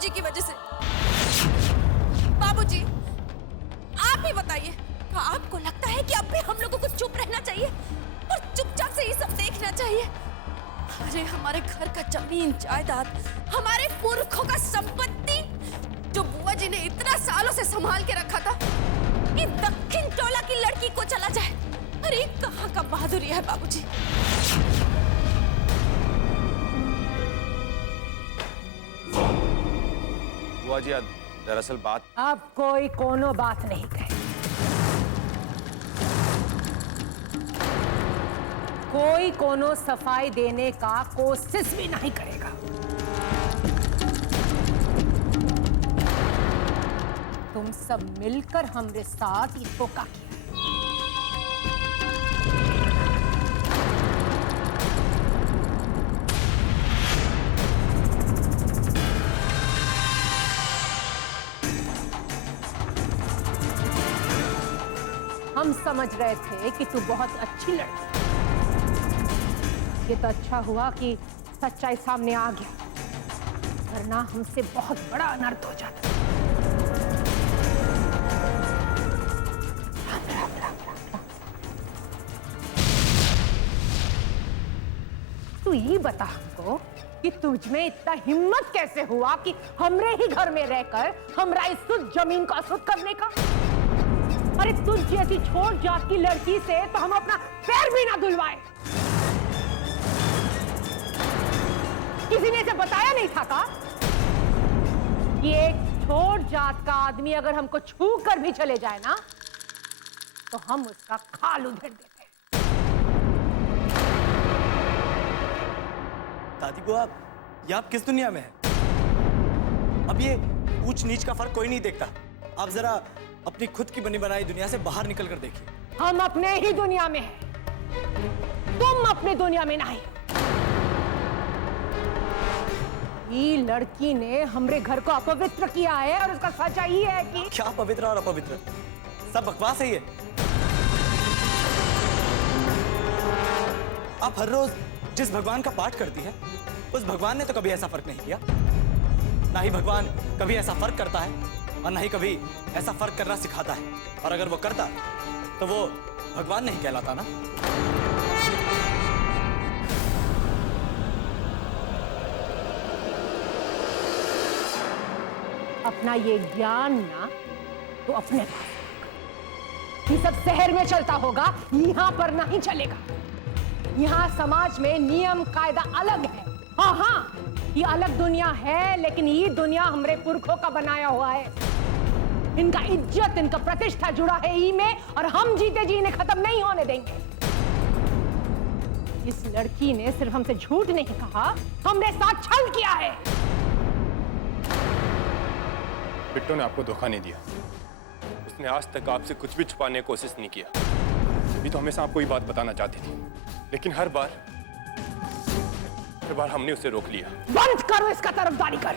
बाबूजी की वजह से। बाबूजी, आप ही बताइए, क्या आपको लगता है कि अब भी हम लोगों को चुप रहना चाहिए और चुपचाप से ये सब देखना चाहिए? अरे हमारे घर का जमीन जायदाद, हमारे पुरखों का संपत्ति जो बुआ जी ने इतना सालों से संभाल के रखा था, ये दक्षिण टोला की लड़की को चला जाए। अरे कहाँ का बहादुरी है बाबूजी। बुआ जी, दरअसल बात अब कोई कोनो बात नहीं कहे, कोई कोनो सफाई देने का कोशिश भी नहीं करेगा। तुम सब मिलकर हमरे साथ ये धोखा किया। हम समझ रहे थे कि तू बहुत अच्छी लड़की है। ये तो अच्छा हुआ कि सच्चाई सामने आ गया, वरना हमसे बहुत बड़ा अनर्थ हो जाता। तू ये बता हमको कि तुझ में इतना हिम्मत कैसे हुआ कि हमरे ही घर में रहकर हमरा इस शुद्ध जमीन को अशुद्ध करने का? अरे तुझ जैसी छोट जात की लड़की से तो हम अपना पैर भी ना धुलवाए। किसी ने इसे बताया नहीं था का कि एक छोट जात का आदमी अगर हमको छू कर भी चले जाए ना, तो हम उसका खाल उधेड़ देते हैं। दादी बुआ, ये आप किस दुनिया में हैं? अब ये ऊंच नीच का फर्क कोई नहीं देखता। आप जरा अपनी खुद की बनी बनाई दुनिया से बाहर निकल कर देखिए। हम अपने ही दुनिया में हैं, तुम अपनी दुनिया में नहीं। ये लड़की ने हमरे घर को अपवित्र किया है और उसका सजा ये है कि क्या पवित्र और अपवित्र? सब बकवास है ये। आप हर रोज जिस भगवान का पाठ करती है, उस भगवान ने तो कभी ऐसा फर्क नहीं किया। ना ही भगवान कभी ऐसा फर्क करता है और ना ही कभी ऐसा फर्क करना सिखाता है। और अगर वो करता तो वो भगवान नहीं कहलाता ना। अपना ये ज्ञान ना तो अपने पास, ये सब शहर में चलता होगा, यहाँ पर नहीं चलेगा। यहाँ समाज में नियम कायदा अलग है। हाँ हाँ, ये अलग दुनिया है, लेकिन ये दुनिया हमरे पुरखों का बनाया हुआ है। इनका इज्जत, इनका प्रतिष्ठा जुड़ा है ई में, और हम जीते जी इन्हें खत्म नहीं होने देंगे। इस लड़की ने सिर्फ हमसे झूठ नहीं कहा, हमने साथ छल किया है। बिट्टो ने आपको धोखा नहीं दिया। उसने आज तक आपसे कुछ भी छुपाने की कोशिश नहीं किया। अभी तो हमेशा आपको ये बात बताना चाहती थी, लेकिन हर बार हमने उसे रोक लिया। बंद करो इसका तरफदारी कर।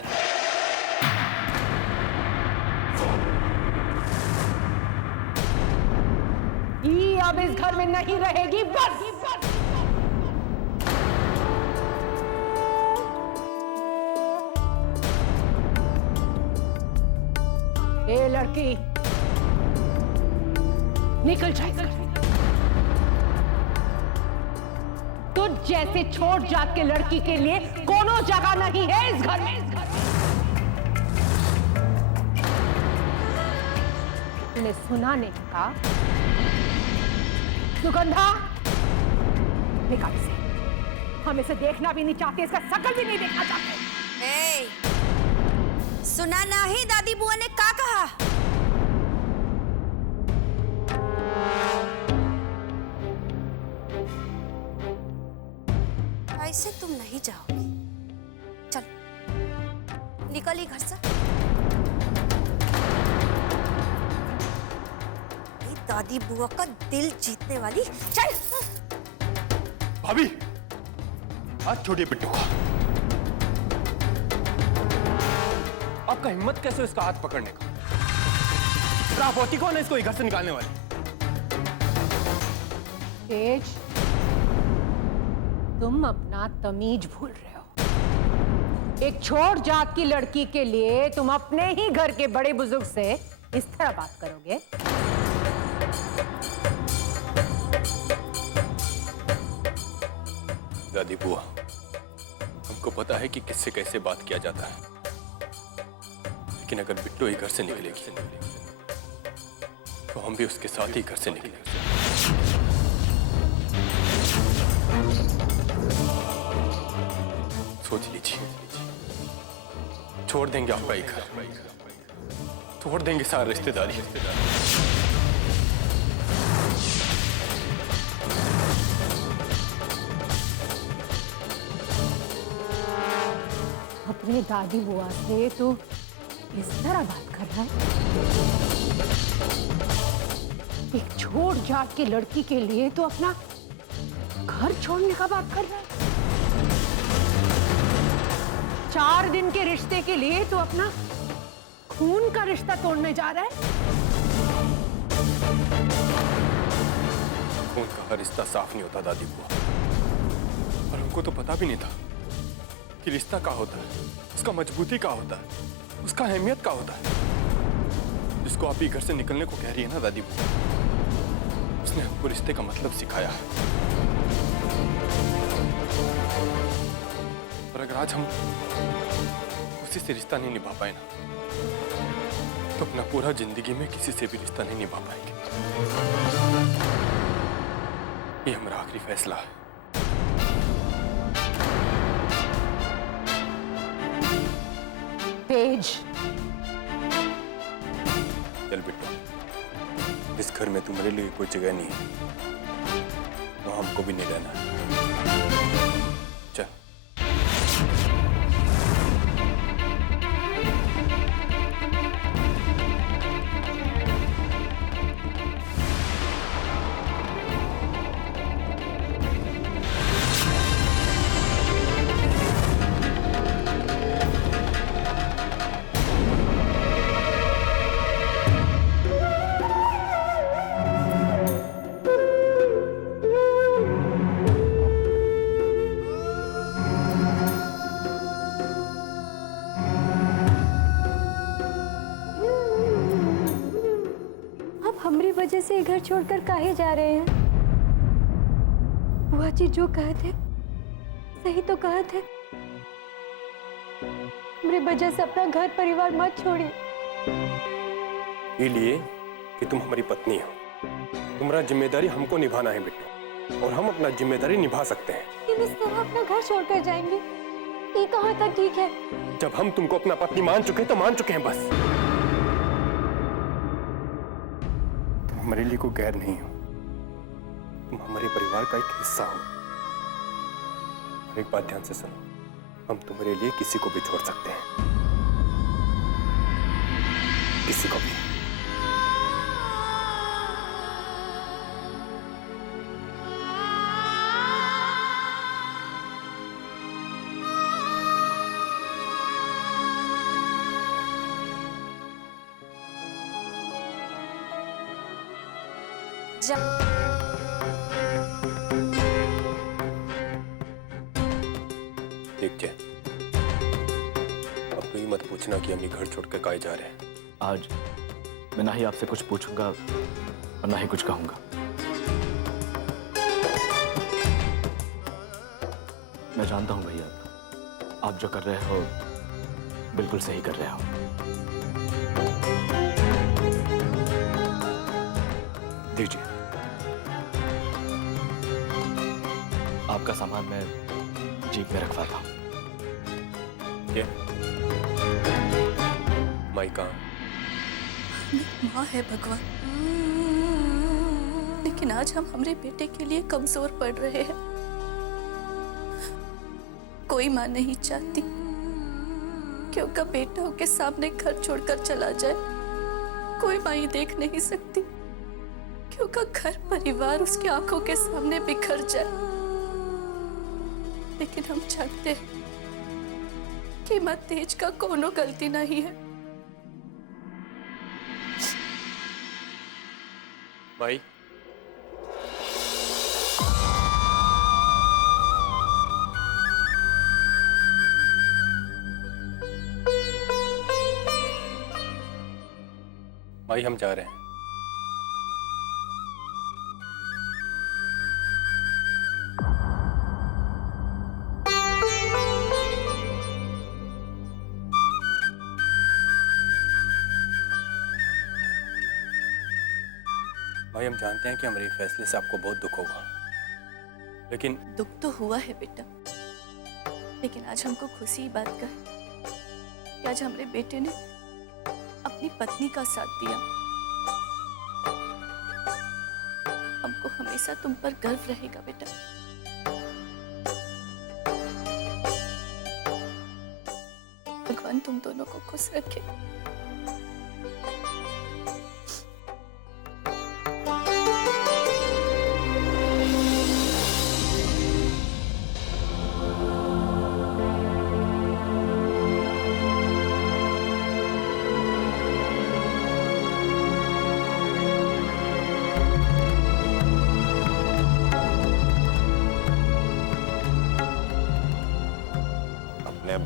ये अब इस घर में नहीं रहेगी, बस। ए लड़की, निकल जाए। तुझ जैसे छोट जात के लड़की के लिए कोनो जगह नहीं है इस घर में। तूने सुना नहीं का? सुगंधा, निकाल इसे। हम इसे देखना भी नहीं चाहते, इसका शकल भी नहीं देखना चाहते। सुना नहीं दादी बुआ ने क्या कहा? ऐसे तुम नहीं जाओगी। चल, निकली घर से। ये दादी बुआ का दिल जीतने वाली। चल। भाभी, हाथ छोड़िए बिट्टू को। आपका हिम्मत कैसे उसका हाथ पकड़ने का? रापोती कौन है इसको घर से निकालने वाली? तेज, तुम अपना तमीज भूल रहे हो। एक छोट जात की लड़की के लिए तुम अपने ही घर के बड़े बुजुर्ग से इस तरह बात करोगे? दादी बुआ, हमको पता है कि किससे कैसे बात किया जाता है, लेकिन अगर बिट्टू ही घर से निकलेगी तो हम भी उसके साथ ही घर से निकलेंगे। सोच लीजिए, छोड़ देंगे आपका ही घर, छोड़ देंगे सारा रिश्तेदारी। अपने दादी बुआ से तू इस तरह बात कर रहा है? एक छोट जाट की लड़की के लिए तो अपना घर छोड़ने का बात कर रहा है? 4 दिन के रिश्ते के लिए तो अपना खून का रिश्ता तोड़ने जा रहा है? खून का हर रिश्ता साफ नहीं होता दादी बुआ, और हमको तो पता भी नहीं था कि रिश्ता क्या होता है, उसका मजबूती क्या होता है, उसका अहमियत क्या होता है। जिसको आप ही घर से निकलने को कह रही है ना दादी बुआ, उसने हमको रिश्ते का मतलब सिखाया है। और अगर आज हम उसी से रिश्ता नहीं निभा पाए ना, तो अपना पूरा जिंदगी में किसी से भी रिश्ता नहीं निभा पाएंगे। ये हमारा आखिरी फैसला है। तेज, चल बिट्टू, इस घर में तुम्हारे लिए कोई जगह नहीं है, तो हमको भी नहीं रहना है। चल। हमारी वजह से घर छोड़कर काहे जा रहे हैं? बुआ जी जो कहे थे सही तो कहे थे। हमारी वजह से अपना घर परिवार मत छोड़िए। ये लिए कि तुम हमारी पत्नी हो, तुम्हारा जिम्मेदारी हमको निभाना है बिट्टू, और हम अपना जिम्मेदारी निभा सकते हैं। लेकिन इस तरह अपना घर छोड़कर जाएंगे, ये कहाँ तक ठीक है? जब हम तुमको अपना पत्नी मान चुके हैं तो मान चुके हैं बस। हमारे लिए कोई गैर नहीं हो, तुम हमारे परिवार का एक हिस्सा हो। और एक बात ध्यान से सुनो, हम तुम्हारे लिए किसी को भी छोड़ सकते हैं, किसी को भी। देखिए, अब तो ये मत पूछना कि हम ये घर छोड़कर काहे जा रहे हैं। आज मैं ना ही आपसे कुछ पूछूंगा और ना ही कुछ कहूंगा। मैं जानता हूं भैया, आप जो कर रहे हो बिल्कुल सही कर रहे हो। दीजिए, आपका सामान मैं जीप में रखवाता हूं। ये माई कहाँ? माँ है भगवान, लेकिन आज हम हमारे बेटे के लिए कमजोर पड़ रहे हैं। कोई माँ नहीं चाहती कि उसका बेटा उसके सामने घर छोड़कर चला जाए। कोई माँ ये देख नहीं सकती कि उसका घर परिवार उसकी आंखों के सामने बिखर जाए। लेकिन हम चाहते हैं कि माँ तेज का कोनो गलती नहीं है। माई, भाई हम जा रहे हैं। भाई हम जानते हैं कि हमारे फैसले से आपको बहुत दुख होगा, लेकिन दुख तो हुआ है बेटा, लेकिन आज हमको खुशी बात का है कि आज हमारे बेटे ने अपनी पत्नी का साथ दिया। हमको हमेशा तुम पर गर्व रहेगा बेटा। भगवान तुम दोनों को खुश रखे।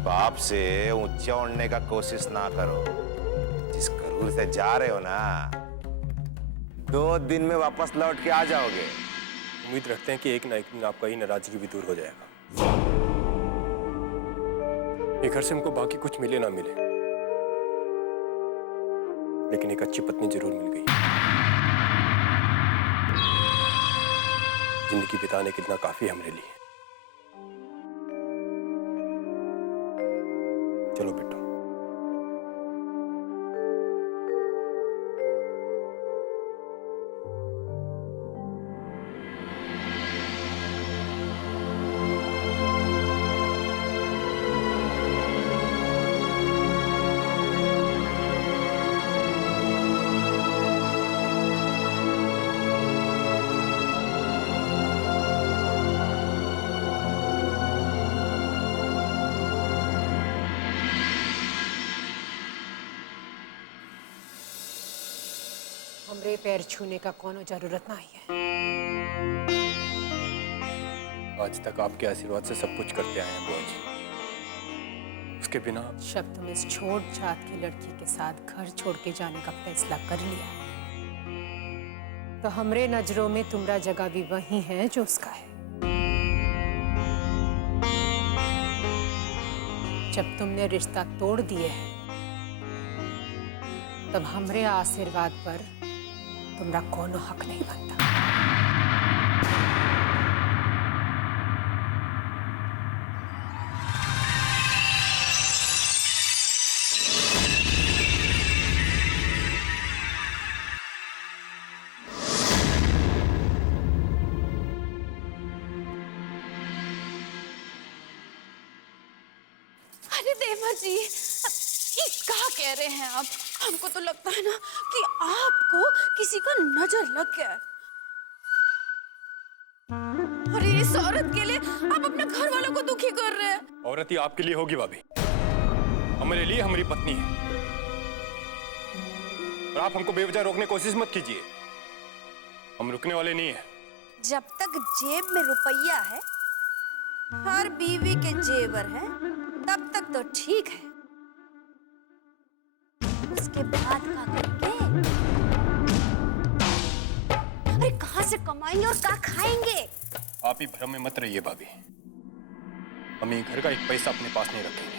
बाप से ऊंचा उड़ने का कोशिश ना करो। जिस करूर से जा रहे हो ना, 2 दिन में वापस लौट के आ जाओगे। उम्मीद रखते हैं कि एक ना एक दिन आपका ही नाराजगी भी दूर हो जाएगा। ये घर से हमको बाकी कुछ मिले ना मिले, लेकिन एक अच्छी पत्नी जरूर मिल गई। जिंदगी बिताने के लिए काफी हमारे लिए। चलो बेटा। हमरे पैर छूने का कोनो जरूरत नहीं है। आज तक आपके आशीर्वाद से सब कुछ करते आए हैं बुआ जी। उसके बिना जब तुम इस छोट जात की लड़की के साथ घर छोड़ के जाने का फैसला कर लिया है, तो हमरे नजरों में तुम्हारा जगह भी वही है जो उसका है। जब तुमने रिश्ता तोड़ दिए हैं, तब हमरे आशीर्वाद पर तुम्हारा कोनो हक नहीं बनता। अरे देवा जी, ये क्या कह रहे हैं आप? हमको तो लगता है ना कि आपको किसी का नजर लग गया है। अरे इस औरत के लिए आप अपने घर वालों को दुखी कर रहे हैं। औरत ही आपके लिए होगी भाभी, हमारे लिए हमारी पत्नी है। और आप हमको बेवजह रोकने की कोशिश मत कीजिए, हम रुकने वाले नहीं है। जब तक जेब में रुपया है, हर बीवी के जेवर है, तब तक तो ठीक है। उसके बाद क्या करेंगे? अरे कहाँ से कमाएंगे और क्या खाएंगे? आप ही भ्रम में मत रहिए भाभी, हम ये घर का एक पैसा अपने पास नहीं रखेंगे।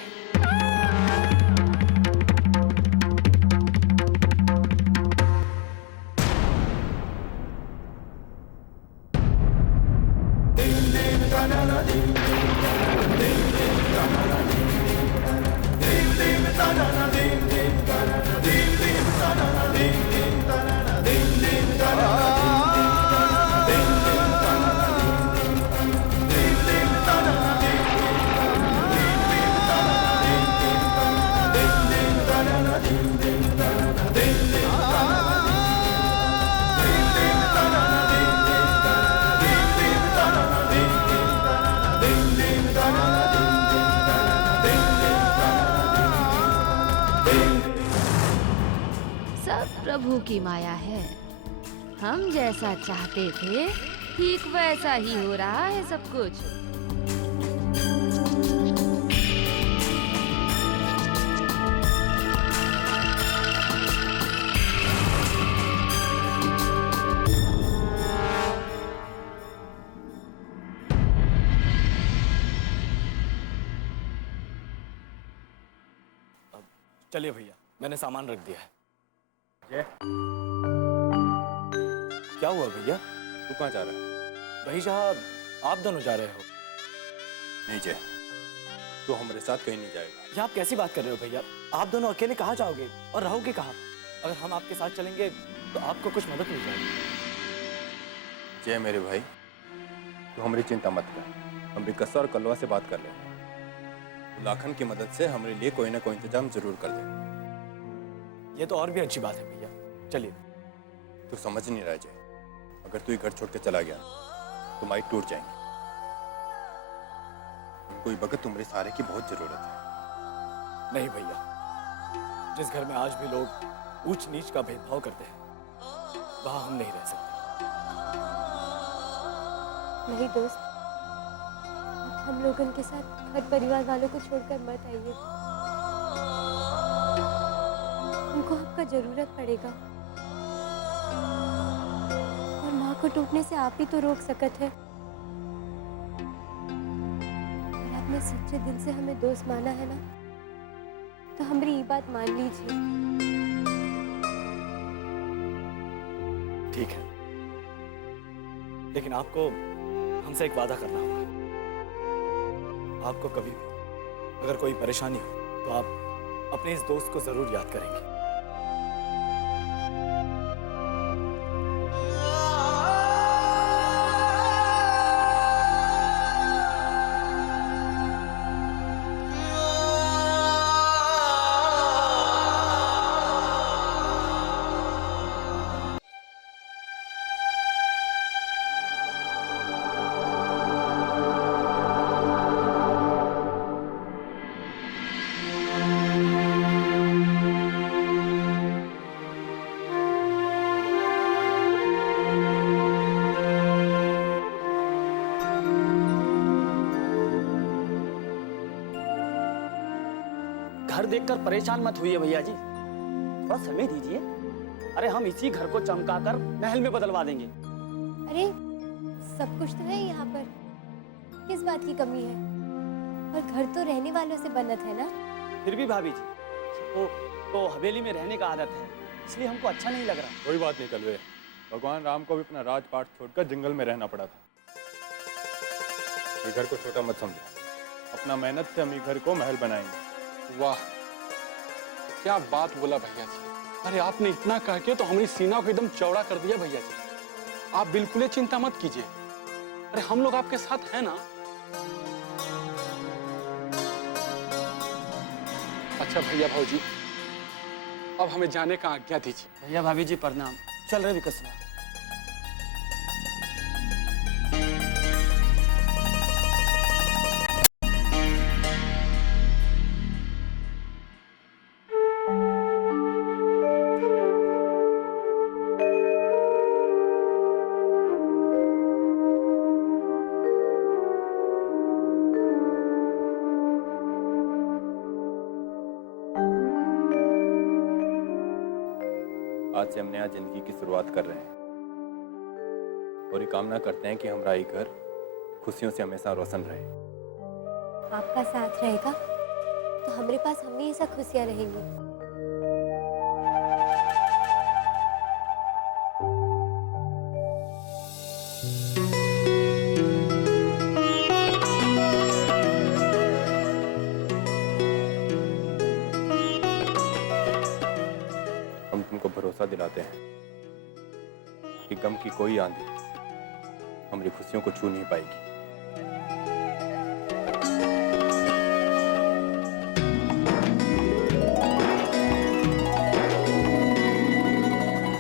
प्रभु की माया है। हम जैसा चाहते थे ठीक वैसा ही हो रहा है सब कुछ। चलिए भैया, मैंने सामान रख दिया है। जय, क्या हुआ भैया? तू कहाँ जा रहा है? वही जहाँ आप दोनों जा रहे हो। नहीं जय, तू हमारे साथ कहीं नहीं जाएगा। ये आप कैसी बात कर रहे हो भैया? आप दोनों अकेले कहाँ जाओगे और रहोगे कहाँ? अगर हम आपके साथ चलेंगे तो आपको कुछ मदद मिल जाएगी। जय मेरे भाई, तू हमारी चिंता मत कर। हम बिकस्सा और कलवा से बात कर लेंगे। लाखन की मदद से हमारे लिए कोई ना कोई इंतजाम जरूर कर देंगे। ये तो और भी अच्छी बात है भैया। चलिए। तू समझ नहीं रहा जय, अगर तू ये घर छोड़ के चला गया तो माई टूट जाएंगे। कोई वक्त तुम्हारे सहारे की बहुत जरूरत है। नहीं भैया, जिस घर में आज भी लोग ऊंच नीच का भेदभाव करते हैं, वहां हम नहीं रह सकते। नहीं दोस्त, हम लोगन के साथ घर परिवार वालों को छोड़कर मत आइए। उनको आपका जरूरत पड़ेगा और माँ को टूटने से आप ही तो रोक सकते हैं। और आपने सच्चे दिल से हमें दोस्त माना है ना, तो हमारी ये बात मान लीजिए। ठीक है, लेकिन आपको हमसे एक वादा करना होगा। आपको कभी भी अगर कोई परेशानी हो तो आप अपने इस दोस्त को जरूर याद करेंगे। घर देखकर परेशान मत होइए भैया जी, थोड़ा समय दीजिए। अरे हम इसी घर को चमकाकर महल में बदलवा देंगे। अरे सब कुछ तो है यहाँ पर, किस बात की कमी है? और घर तो रहने वालों से बनत है ना। फिर भी भाभी जी, तो हवेली में रहने का आदत है, इसलिए हमको अच्छा नहीं लग रहा। कोई बात नहीं कलवे, भगवान राम को भी अपना राजपाट छोड़कर जंगल में रहना पड़ा था। ये घर को छोटा मत समझो, अपना मेहनत से हम ये घर को महल बनाएंगे। वाह, क्या बात बोला भैया जी। अरे आपने इतना कह के तो हमारी सीना को एकदम चौड़ा कर दिया भैया जी। आप बिल्कुल ही चिंता मत कीजिए, अरे हम लोग आपके साथ हैं ना। अच्छा भैया भाऊजी, अब हमें जाने का आज्ञा दीजिए। भैया भाभी जी प्रणाम। चल रहे विकसवा। आज से हम नया जिंदगी की शुरुआत कर रहे हैं और ये कामना करते हैं कि हमारा ये घर खुशियों से हमेशा रोशन रहे। आपका साथ रहेगा तो हमारे पास हमेशा खुशियाँ रहेंगी। हम तुमको भरोसा दिलाते हैं कि गम की कोई आंधी हमारी खुशियों को छू नहीं पाएगी।